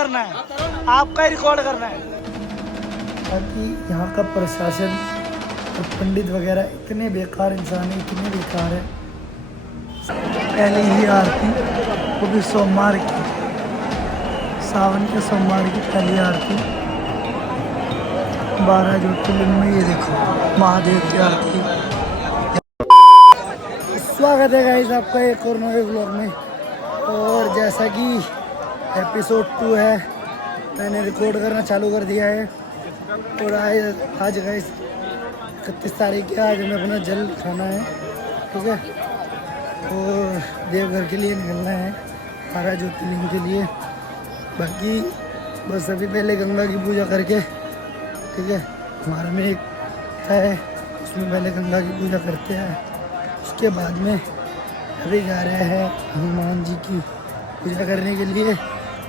करना है, आपका ही रिकॉर्ड करना है। ताकि यहाँ का प्रशासन और पंडित वगैरह इतने बेकार इंसान है, इतने बेकार है। पहले ही आरती, वो भी सोमवार की, सावन के सोमवार की पहली आरती। 12 ज्योतिर्लिंग में ये देखो महादेव की आरती। स्वागत है गाइस आपका एक और नए व्लॉग में। और जैसा कि एपिसोड 2 है, मैंने रिकॉर्ड करना चालू कर दिया है। और आज गाइस 31 तारीख है, आज हमें अपना जल खाना है, ठीक है। और देवघर के लिए निकलना है, 12 ज्योतिर्लिंग के लिए। बाकी बस अभी पहले गंगा की पूजा करके, ठीक है, हमारे में एक है उसमें पहले गंगा की पूजा करते हैं। उसके बाद में अभी जा रहे हैं हनुमान जी की पूजा करने के लिए।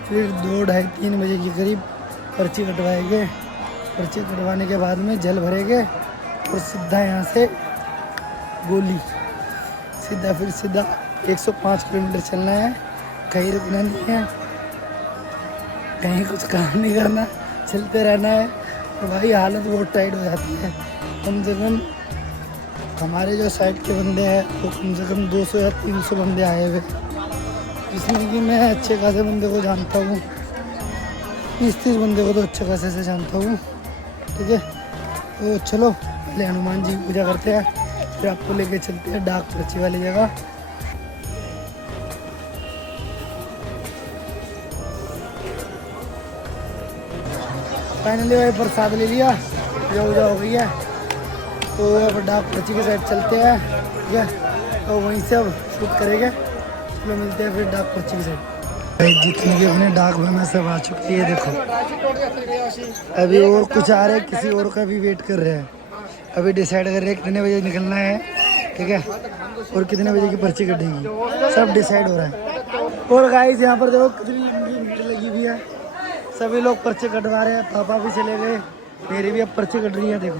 फिर 2, ढाई, 3 बजे के करीब पर्ची कटवाएंगे। पर्ची कटवाने के बाद में जल भरेंगे और सीधा यहाँ से गोली सीधा 105 किलोमीटर चलना है। कहीं रुकना नहीं है, कहीं कुछ काम नहीं करना, चलते रहना है। और भाई हालत बहुत टाइट हो जाती है। कम से कम हमारे जो साइड के बंदे हैं वो कम से कम 200 या 300 बंदे आए हुए, जिसमें कि मैं अच्छे खासे बंदे को जानता हूँ, 30 बंदे को तो अच्छे खासे से जानता हूँ, ठीक है। तो चलो पहले हनुमान जी की पूजा करते हैं, फिर आपको लेके चलते हैं डाक पर्ची वाली जगह। फाइनली भाई प्रसाद ले लिया, पूजा वूजा हो गई है। तो अब डाक पर्ची के साइड चलते हैं, ठीक है। तो वहीं से अब शूट करेंगे। चलो मिलते हैं फिर डाक पर्ची के साइड। भाई जितने भी अपने डाक में सब आ चुके हैं, ये देखो। अभी और कुछ आ रहे हैं, किसी और का भी वेट कर रहे हैं। अभी डिसाइड कर रहे हैं कितने बजे निकलना है, ठीक है, और कितने बजे की पर्ची कटेगी, सब डिसाइड हो रहा है। और गाइस यहाँ पर देखो कितनी लंबी भीड़ लगी हुई है, सभी लोग पर्चे कटवा रहे हैं। पापा भी चले गए, मेरी भी अब पर्ची कट रही है, देखो।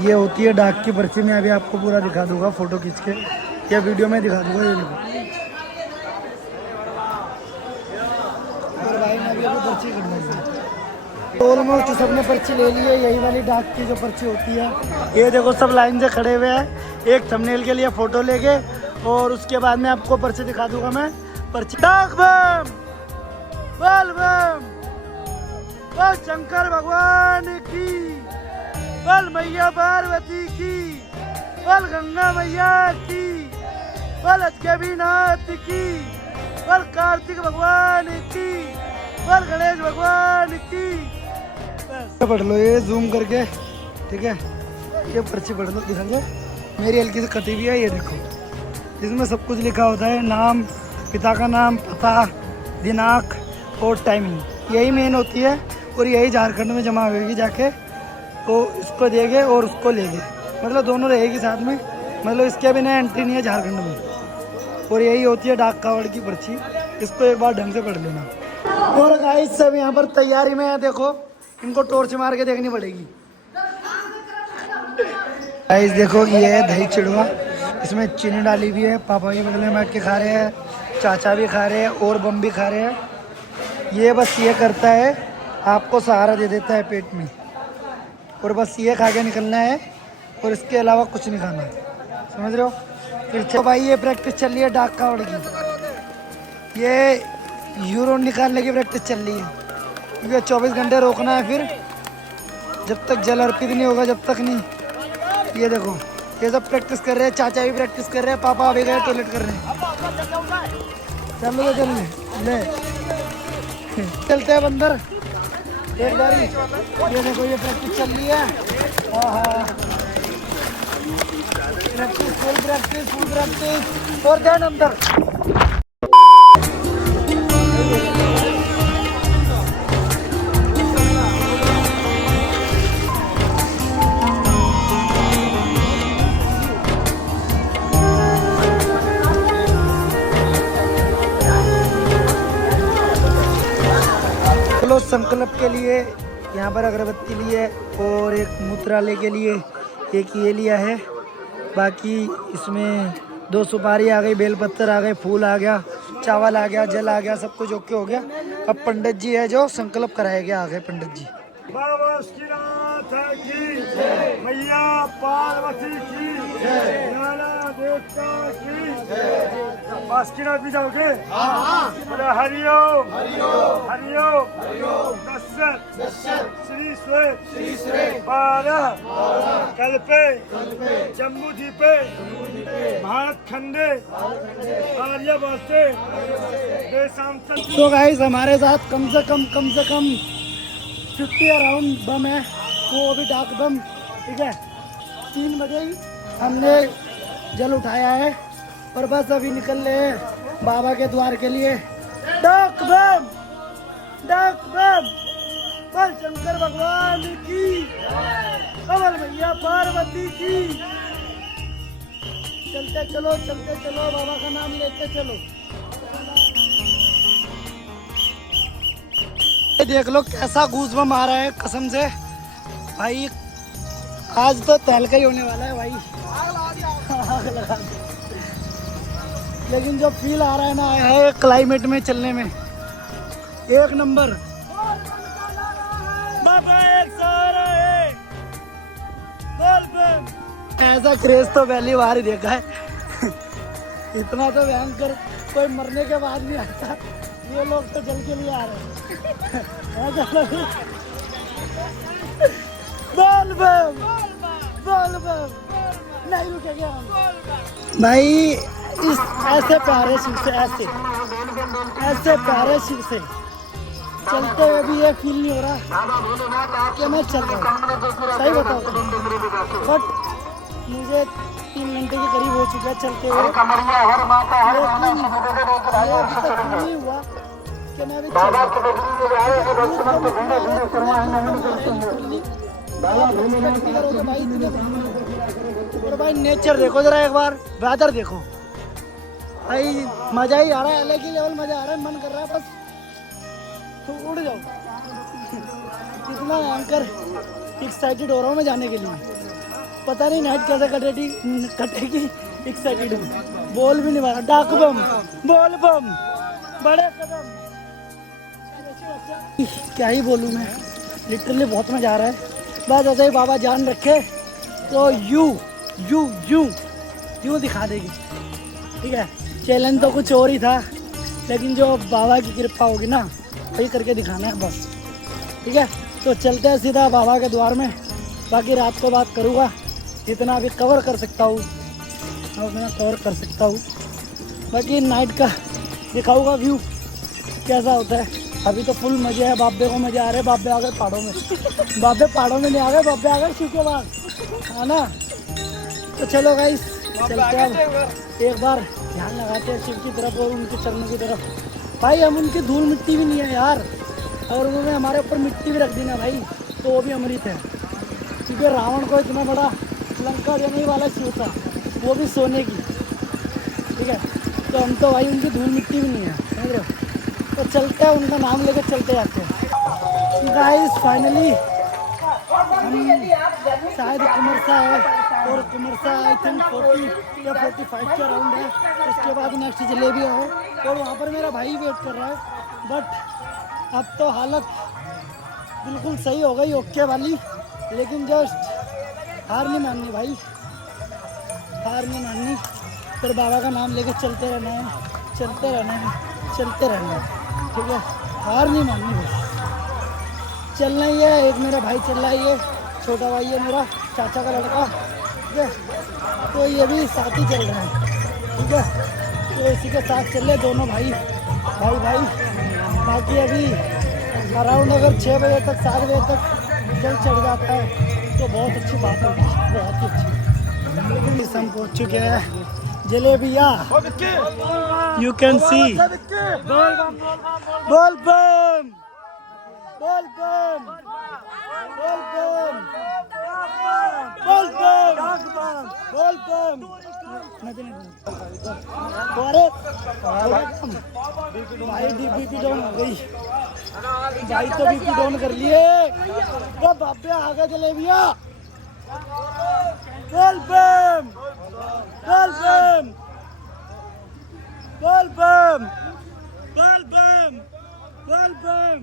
ये होती है डाक की पर्ची। मैं अभी आपको पूरा दिखा दूंगा फोटो खींच के, या वीडियो में दिखा दूंगा। ये देखो। और भाई मैं अभी पर्ची कटवाई, ऑलमोस्ट सबने पर्ची ले ली है। यही वाली डाक की जो पर्ची होती है। ये देखो सब लाइन से खड़े हुए हैं एक थंबनेल के लिए फोटो लेके, और उसके बाद में आपको पर्ची दिखा दूंगा मैं। पर्ची डाक बम बोल बम बोल शंकर भगवान की, बोल मैया पार्वती की, बोल गंगा मैया की, बोल अजगबीनाथ की, बोल कार्तिक भगवान की, बोल गणेश भगवान की। पढ़ लो ये जूम करके, ठीक है। ये पर्ची पढ़ लो, दिखा दो। मेरी हल्की से कटी हुई है, ये देखो। इसमें सब कुछ लिखा होता है, नाम, पिता का नाम, पता, दिनांक और टाइमिंग, यही मेन होती है। और यही झारखंड में जमा होगी जाके, तो इसको देंगे और उसको लेंगे, मतलब दोनों रहेगी साथ में। मतलब इसके बिना एंट्री नहीं है झारखंड में। और यही होती है डाक कावड़ की पर्ची, इसको एक बार ढंग से पढ़ लेना। और गाइस सब यहाँ पर तैयारी में है, देखो इनको टॉर्च मार के देखनी पड़ेगी। गाइस देखो ये है दही चिड़वा, इसमें चीनी डाली भी है। पापा भी बगल में बैठ के खा रहे हैं, चाचा भी खा रहे हैं और बम भी खा रहे हैं। ये बस ये करता है, आपको सहारा दे देता है पेट में, और बस ये खा के निकलना है, और इसके अलावा कुछ नहीं खाना, समझ रहे हो। फिर तो भाई ये प्रैक्टिस चल रही है डाक कावड़ की, ये यूरोन निकालने की प्रैक्टिस चल रही है, क्योंकि 24 घंटे रोकना है। फिर जब तक जल अर्पित नहीं होगा, जब तक नहीं। ये देखो ये सब प्रैक्टिस कर रहे हैं, चाचा भी प्रैक्टिस कर रहे हैं, पापा अभी गए टॉयलेट कर रहे हैं। चलो चल ले चलते हैं अंदर एक बारी। ये देखो ये प्रैक्टिस चल रही है। प्रैक्टिस फुल प्रैक्टिस और ध्यान अंदर। चलो संकल्प के लिए यहाँ पर अगरबत्ती ली है, और एक मूत्रालय के लिए एक ये लिया है। बाकी इसमें 2 सुपारी आ गई, बेलपत्तर आ गए, फूल आ गया, चावल आ गया, जल आ गया, सब कुछ ओके हो गया। अब पंडित जी है जो संकल्प कराएंगे, आ गए पंडित जी। बाबा श्रीनाथ की मैया पार्वती की नाना देवता की बासुकीनाथ भी जाओगे? बोले हरिओम हरिओम दशरथ श्री स्वे 12 कल्पे जम्बू द्वीपे भारत खंडे आर्यवर्ते देशांतर। तो गाइस हमारे साथ कम से कम 50 अराउंड बम है, वो भी डाक बम। ठीक है, 3 बजे ही हमने जल उठाया है और बस अभी निकल रहे हैं बाबा के द्वार के लिए। डाक बम बोल शंकर भगवान की, कमल मैया पार्वती की। चलते चलो बाबा का नाम लेते चलो। देख लो कैसा गूज़बम आ रहा है कसम से भाई, आज तो तहलका ही होने वाला है भाई। आग लगा दे। लेकिन जो फील आ रहा है ना है क्लाइमेट में चलने में, एक नंबर। ऐसा क्रेज तो पहली बार ही देखा है। इतना तो भयंकर कोई मरने के बाद नहीं आता, ये लोग तो जल के लिए आ रहे हैं। बोल बम नहीं रुकेंगे हम भाई। इस ऐसे प्यारे शिव से ऐसे प्यारे शिव से चलते हुए भी ये फील नहीं हो रहा कि मैं चल रहा हूँ। सही बताओ, बट मुझे 3 घंटे के करीब हो चुका है चलते हुए, लेकिन नहीं हुआ कि मैं भी और भाई नेचर देखो जरा एक बार, वेदर देखो भाई, मजा ही आ रहा है, अलग ही लेवल मजा आ रहा है। मन कर रहा है बस तो उड़ जाओ। कितना एंकर एक्साइटेड हो रहा हूँ मैं जाने के लिए, पता नहीं नाइट कैसे कटेगी। एक्साइटेड हूँ, बोल भी नहीं पा रहा। डाक बम बोल बम बड़े कदम, क्या ही बोलूँ मैं, लिटरली बहुत मजा आ रहा है। बस ऐसे ही बाबा जान रखे तो यूं दिखा देगी। ठीक है, चैलेंज तो कुछ और ही था, लेकिन जो बाबा की कृपा होगी ना वही करके दिखाना है बस। ठीक है, तो चलते हैं सीधा बाबा के द्वार में। बाकी रात को बात करूँगा, जितना भी कवर कर सकता हूँ मैं कवर कर सकता हूँ। बाकी नाइट का दिखाऊंगा व्यू कैसा होता है। अभी तो फुल मजे है, बाबे को मजे आ रहे हैं। बाबे आ गए पहाड़ों में, बाबे पहाड़ों में नहीं आ गए, बाबे आ गए शिव के पास, है ना। तो चलो गाइस चलते हैं, एक बार ध्यान लगाते हैं शिव की तरफ और उनके चरणों की तरफ। भाई हम उनकी धूल मिट्टी भी नहीं है यार, और उन्होंने हमारे ऊपर मिट्टी भी रख दी ना भाई, तो वो भी अमृत है। क्योंकि रावण को इतना बड़ा लंका देने वाला शिव था, वो भी सोने की। ठीक है, तो हम तो भाई उनकी धूल मिट्टी भी नहीं है, समझ रहे हो। तो चलते हैं, उनका नाम लेकर चलते जाते हैं। गाइस फाइनली हम शायद कुमरसा है, और कुमरसा आई थिंक 40 या 45 के अराउंड है। उसके बाद नेक्स्ट जलेबी है, और वहाँ पर मेरा भाई वेट कर रहा है। बट अब तो हालत बिल्कुल सही हो गई, ओके वाली। लेकिन जस्ट हार नहीं माननी भाई, हार नहीं माननी। फिर बाबा का नाम लेके चलते रहना है, चलते रहना है, चलते रहना है। ठीक है, हार नहीं माननी भाई, चलना ही है। एक मेरा भाई चल रहा है, ये छोटा भाई है मेरा, चाचा का लड़का। ठीक है, तो ये भी साथ ही चल रहा है। ठीक है, तो इसी के साथ चल रहे दोनों भाई। बाकी अभी अराउंड अगर 6 बजे तक 7 बजे तक जल चढ़ जाता है तो बहुत अच्छी बात होगी, बहुत ही अच्छी। इस हम पहुँच चुके हैं जलेबिया, यू कैन सी। बोल बम बोल बम बोल बम बोल बम बोल बम। भाई बीपी डाउन हो गई भाई, तो बीपी डाउन कर लिए। वो बाबे आ गए जलेबिया, बोल बम बोल बम बोल बम बोल बम बोल बम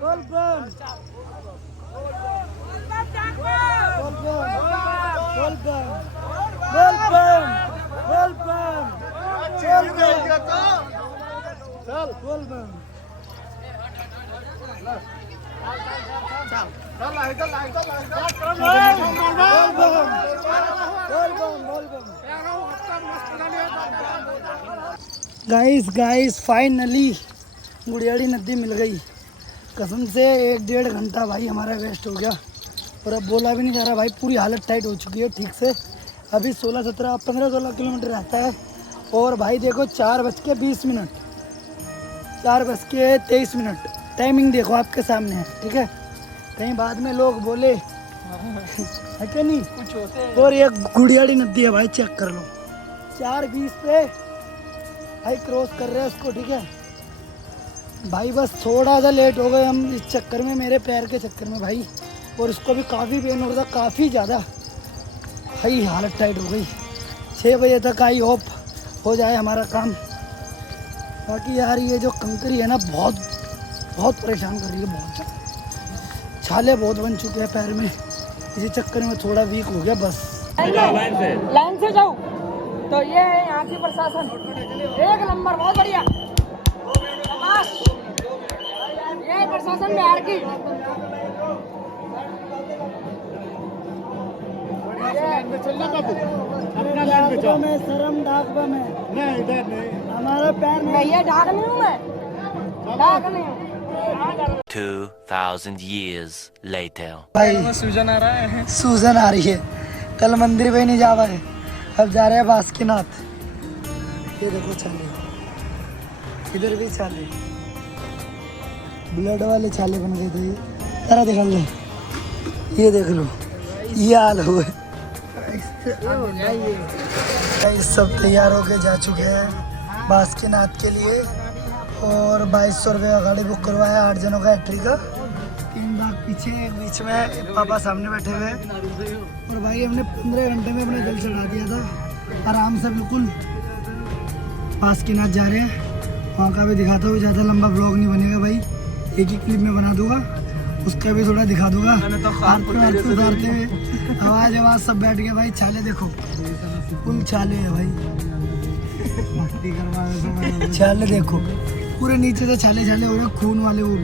बोल बम बोल बम बोल बम बोल बम चल बोल बम गाइस फाइनली गुड़ियाड़ी नदी मिल गई। कसम से 1-1.5 घंटा भाई हमारा वेस्ट हो गया और अब बोला भी नहीं जा रहा भाई, पूरी हालत टाइट हो चुकी है ठीक से। अभी 15-16 किलोमीटर रहता है और भाई देखो 4:20, 4:23, टाइमिंग देखो आपके सामने है, ठीक है। कहीं बाद में लोग बोले है क्या नहीं कुछ होते हैं। और ये गुड़ियाड़ी नदी है भाई, चेक कर लो 4:20 पे भाई क्रॉस कर रहे हैं उसको, ठीक है भाई। बस थोड़ा सा लेट हो गए हम इस चक्कर में, मेरे पैर के चक्कर में भाई, और इसको भी काफ़ी पेन हो रहा था, काफ़ी ज़्यादा भाई हालत टाइट हो गई। 6 बजे तक आई होप हो जाए हमारा काम। बाकी यार ये जो कंकरी है ना बहुत परेशान कर रही है, बहुत ज़्यादा। छाले बहुत बन चुके हैं पैर में, इसी चक्कर में थोड़ा वीक हो गया बस। लाइन से जाओ तो ये है यहाँ की प्रशासन, एक नंबर, बहुत बढ़िया। ये प्रशासन बिहार की। में शर्म डाकबा में नहीं इधर नहीं, हमारा पैर मैं ये ढाक नहीं हूँ, मैं ढाक नहीं हूँ। 2000 years later. भाई सूजन आ रही है। कल मंदिर पे नहीं जा पाए, अब जा रहे हैं बासुकीनाथ। ये देखो छाले, इधर भी छाले, ब्लड वाले छाले बन गए थे ये, जरा दिखा लो, ये देख लो, ये हाल हुआ। सब तैयार होके जा चुके हैं बासुकीनाथ के लिए और 2200 रुपये का गाड़ी बुक करवाया 8 जनों का एंट्री का। 3 बाग पीछे, एक बीच में पापा सामने बैठे हुए हैं। और भाई हमने 15 घंटे में अपना जल चढ़ा दिया था आराम से, बिल्कुल बासुकीनाथ जा रहे हैं। वहाँ का भी दिखाता हूँ, ज़्यादा लंबा ब्लॉग नहीं बनेगा भाई, एक ही क्लिप में बना दूंगा, उसका भी थोड़ा दिखा दूंगा। उतारते हुए आवाज़ सब बैठ गया भाई। छाले देखो, फुल छाले है भाई, छाले देखो पूरे नीचे से छाले हो रहे, खून वाले वो।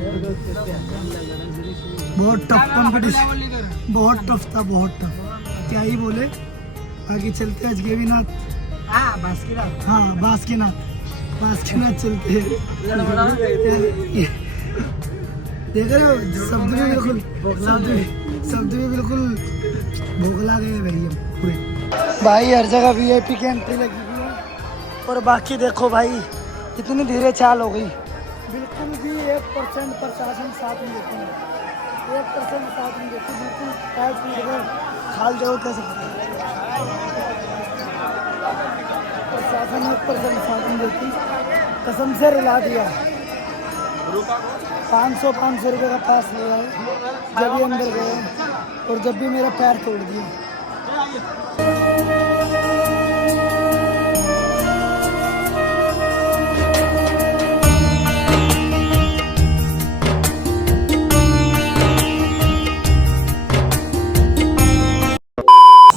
बहुत टफ कॉम्पिटिशन, बहुत टफ था, बहुत टफ, क्या ही बोले। आगे चलते आज गेवीनाथ, हाँ बासुकीनाथ चलते हैं। देख रहे हो शब्द भी बिल्कुल भोगला गए भाई हम पूरे। भाई हर जगह VIP की एंट्री लगी हुई है और बाकी देखो भाई इतनी धीरे चाल हो गई, बिल्कुल भी 1% प्रशासन साथ नहीं देते हैं, 1% साथ नहीं देते, बिल्कुल टाइट पीट गए, खाल जाओ कैसे प्रशासन 1% साथ नहीं देती, कसम से रिला दिया। 500 रुपये का पास ले आए जब भी अंदर गए और जब भी मेरा पैर तोड़ दिया।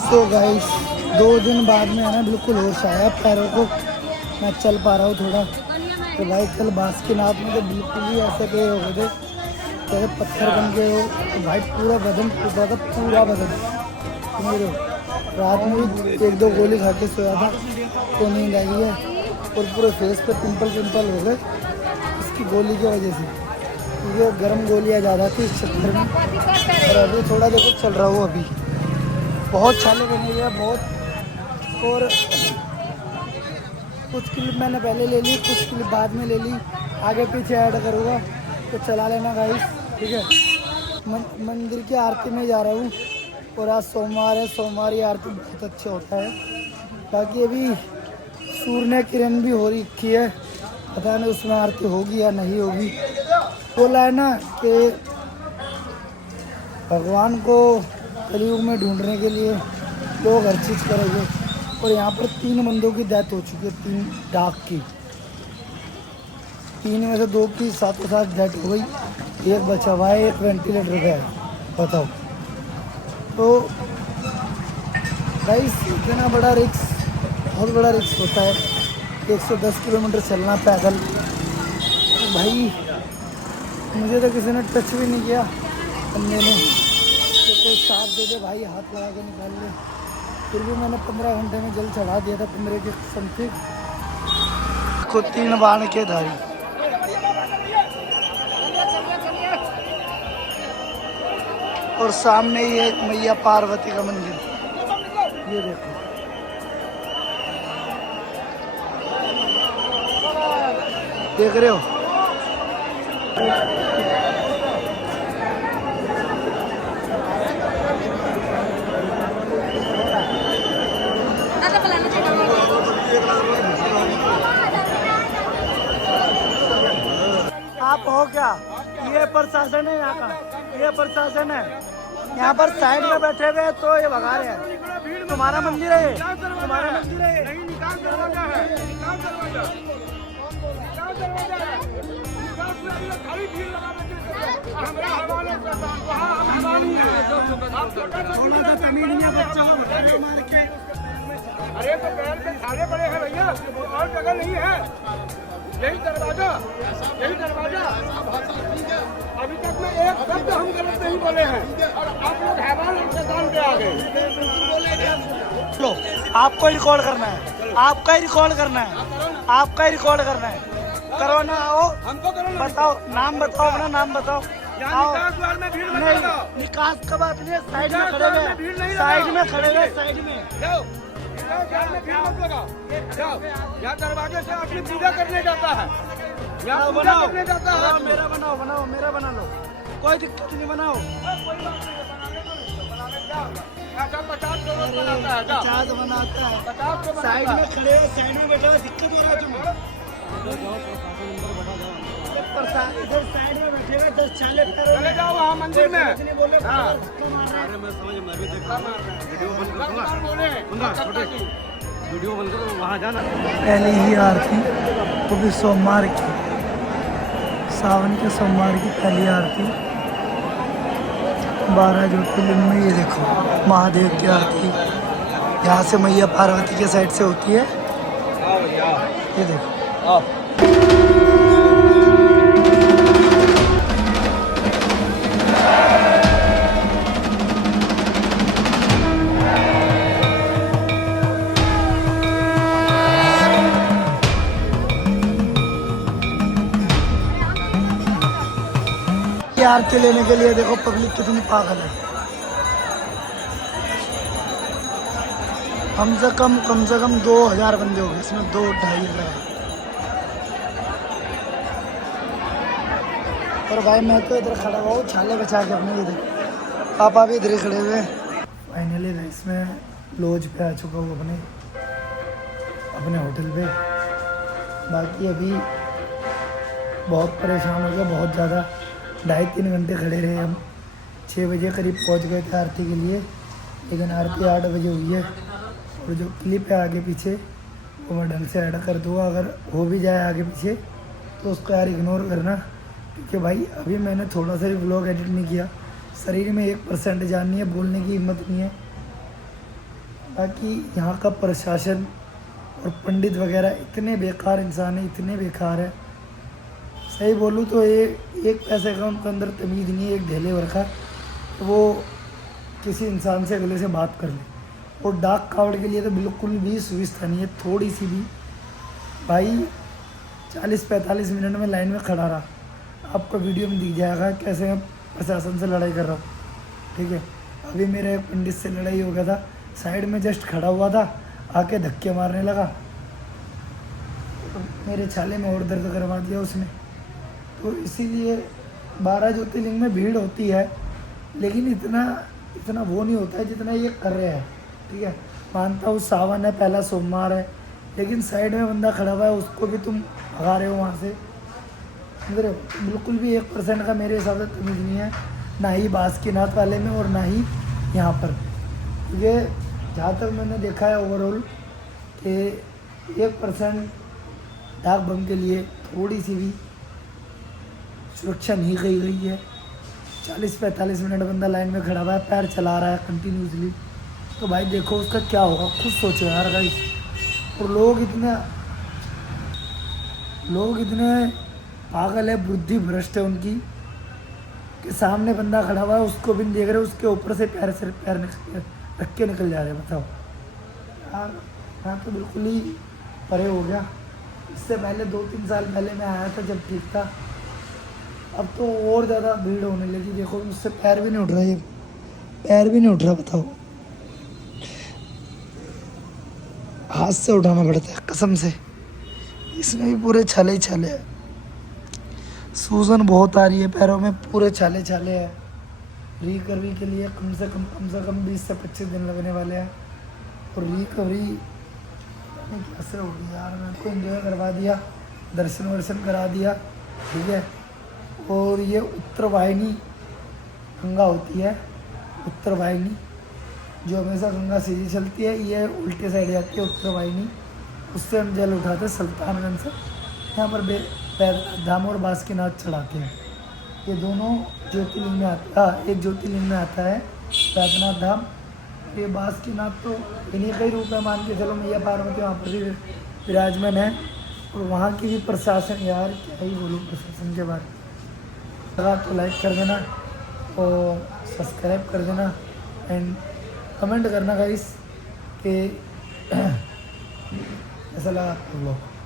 तो गाइस 2 दिन बाद में है ना बिल्कुल होश आया पैरों को, मैं चल पा रहा हूँ थोड़ा। तो भाई कल बासुकीनाथ में तो बिल्कुल ही ऐसे पे हो गए थे जैसे पत्थर बन गए हो, तो भाई पूरा बदन टूटा था, पूरा बदन। मेरे रात में भी 1-2 गोली खा के सोया था तो नींद आई है और पूरे फेस पे पिंपल हो गए इसकी गोली की वजह से, क्योंकि गर्म गोलियाँ ज़्यादा थी इस चक्कर में। और अभी थोड़ा देखो चल रहा हूँ, अभी बहुत छाले बने हुए हैं बहुत। और कुछ क्लिप मैंने पहले ले ली, कुछ क्लिप बाद में ले ली, आगे पीछे ऐड करूँगा तो चला लेना गाइस, ठीक है। मंदिर की आरती में जा रहा हूँ और आज सोमवार है, सोमवारी आरती बहुत अच्छा होता है। बाकी अभी सूर्य किरण भी हो रखी है, पता नहीं उसमें आरती होगी या नहीं होगी। बोला है ना कि भगवान को कलयुग में ढूंढने के लिए लोग हर चीज़ करेंगे, और यहाँ पर 3 बंदों की डेथ हो चुकी है, 3 डाक की। 3 में से 2 की साथों साथ डेथ हो गई, एक बचा हुआ है, एक वेंटिलेटर पे है। बताओ। तो गाइस इतना बड़ा रिस्क, बहुत बड़ा रिस्क होता है। 110 किलोमीटर चलना पैदल। तो भाई मुझे तो किसी ने टच भी नहीं किया बंदे ने, तो कोई साथ दे दे भाई, हाथ लगा के निकाल ले। फिर भी मैंने 15 घंटे में जल चढ़ा दिया था, 15 के समथिंग। खुद 3 बाण के धारी। और सामने ही एक मैया पार्वती का मंदिर, ये देखो। देख रहे हो? आप हो क्या? ये प्रशासन है यहाँ का, ये प्रशासन है। यहाँ पर साइड में बैठे हुए तो ये भगा रहे हैं। तुम्हारा मंदिर है, तुम्हारा मंदिर है। अरे तो पैर के सारे बड़े हैं भैया, और जगह नहीं है। यही दरवाजा, यही दरवाजा। अभी तक में एक शब्द हम गलत नहीं बोले हैं, और आप लोग हैवान इंतजाम पे आ गए। लो, आपको रिकॉर्ड करना है, आपका ही रिकॉर्ड करना है, आपका ही रिकॉर्ड करना है। करो ना, आओ, हमको करो ना। बताओ, नाम बताओ, अपना नाम बताओ। आओ। निकास द्वार में भीड़ मत नहीं, लगाओ। निकास का बात नहीं है, साइड में खड़े भीड़ हुए, नहीं साइड लगाओ। में खड़े हुए, साइड में। जाओ, द्वार में भीड़ मत लगाओ। जाओ, यहाँ दरवाजे से अपनी पूजा करने जाता है, यहाँ पूजा करने जाता है। मेरा बनाओ, बनाओ, मेरा बना लो, कोई दिक्कत नहीं, बनाओ। अच्छा, 50 करोड़ बनाता है। जाओ, 50 बनाता है, 50 को साइड बनाता है। में खड़े हुए, साइड में बैठा हुआ, दिक्कत हो रहा है तुम्हें। इधर साइड में बैठे हुए 10 चाले पैरों चले जाओ वहाँ मंदिर में। बोले हाँ। वीडियो बंद करो, वहाँ जाना। पहली ही आरती, वो भी सोमवार की, सावन के सोमवार की पहली आरती। 12 ज्योतिर्लिंग में ये देखो महादेव की आरती, यहाँ से मैया पार्वती के साइड से होती है। ये देखो ये आरती लेने के लिए देखो पब्लिक कितनी पागल है। कम से कम 2000 बंदे हो गए इसमें, 2-2.5 और भाई मैं तो इधर खड़ा हुआ हूँ छाले बचा के अपने। इधर पापा भी इधर ही खड़े हुए। फाइनली इसमें लॉज पे आ चुका हूँ अपने होटल पे। बाकी अभी बहुत परेशान हो गया, बहुत ज़्यादा। 2.5-3 घंटे खड़े रहे हम। 6 बजे करीब पहुंच गए थे आरती के लिए, लेकिन आरती 8 बजे हुई है। और जो क्लिप है आगे पीछे वो मैं ढंग से ऐड कर दूँगा, अगर हो भी जाए आगे पीछे तो उसको यार इग्नोर करना, क्योंकि भाई अभी मैंने थोड़ा सा भी व्लॉग एडिट नहीं किया। शरीर में 1% जान नहीं है, बोलने की हिम्मत नहीं है। बाकी यहाँ का प्रशासन और पंडित वगैरह इतने बेकार इंसान है, इतने बेकार है। सही बोलूँ तो एक पैसे का उनके अंदर तमीज़ नहीं है। एक ढेले वर्ग का तो वो किसी इंसान से अगले से बात कर ले। और डाक कावड़ के लिए तो बिल्कुल भी सुविधा नहीं है, थोड़ी सी भी। भाई 40-45 मिनट में लाइन में खड़ा रहा। आपको वीडियो में दिख जाएगा कैसे मैं प्रशासन से लड़ाई कर रहा हूँ, ठीक है। अभी मेरे एक पंडित से लड़ाई हो गया था, साइड में जस्ट खड़ा हुआ था, आके धक्के मारने लगा तो मेरे छाले में और दर्द करवा दिया उसने। तो इसीलिए 12 ज्योतिर्लिंग में भीड़ होती है, लेकिन इतना वो नहीं होता है जितना ये कर रहे हैं, ठीक है। मानता हूँ सावन है, पहला सोमवार है, लेकिन साइड में बंदा खड़ा हुआ है, उसको भी तुम भगा रहे हो वहाँ से। बिल्कुल भी 1% का मेरे हिसाब से तमीज़ नहीं है, ना ही बासुकीनाथ वाले में और ना ही यहाँ पर। ये जहाँ तक मैंने देखा है ओवरऑल कि 1% डाक बम के लिए थोड़ी सी भी सुरक्षा नहीं की गई है। 40-45 मिनट बंदा लाइन में खड़ा हुआ है, पैर चला रहा है कंटिन्यूसली, तो भाई देखो उसका क्या होगा, खुद सोचो यार गाइस। और लोग इतने पागल है, बुद्धि भ्रष्ट है उनकी, कि सामने बंदा खड़ा हुआ है उसको भी नहीं देख रहे, उसके ऊपर से पैर रख के निकल जा रहे हैं। बताओ यार, यहाँ तो बिल्कुल ही परे हो गया। इससे पहले 2-3 साल पहले मैं आया था जब ठीक था, अब तो और ज़्यादा भीड़ होने लगी। देखो मुझसे पैर भी नहीं उठ रहा, ये पैर भी नहीं उठ रहा। बताओ, हाथ से उठाना पड़ता है कसम से। इसमें भी पूरे छाले ही छाले हैं, सूजन बहुत आ रही है पैरों में, पूरे छाले छाले हैं। रिकवरी के लिए कम से कम 20 से 25 दिन लगने वाले हैं। और रिकवरी कैसे होगी यार, मैं को एंजॉय करवा दिया, दर्शन वर्शन करा दिया, ठीक है। और ये उत्तरवाहिनी गंगा होती है, उत्तरवाहिनी जो हमेशा गंगा सीधी चलती है, ये उल्टे साइड जाती है उत्तरवाहिनी। उससे हम जल उठाते सुल्तानगंज से, यहाँ पर बैद्यनाथ धाम और बासुकीनाथ चढ़ाते हैं। ये दोनों ज्योतिर्लिंग में आता है। एक ज्योतिर्लिंग में आता है बैद्यनाथ धाम, ये बासुकीनाथ तो इन्हीं का ही रूप है, मान के चलो मैया पार्वती वहाँ पर भी विराजमान है। और वहाँ की भी प्रशासन, यार क्या ही बोलूँ प्रशासन के बारे में। लगा तो लाइक कर देना और सब्सक्राइब कर देना एंड कमेंट करना गाइस कि कैसा लगा आप लोग।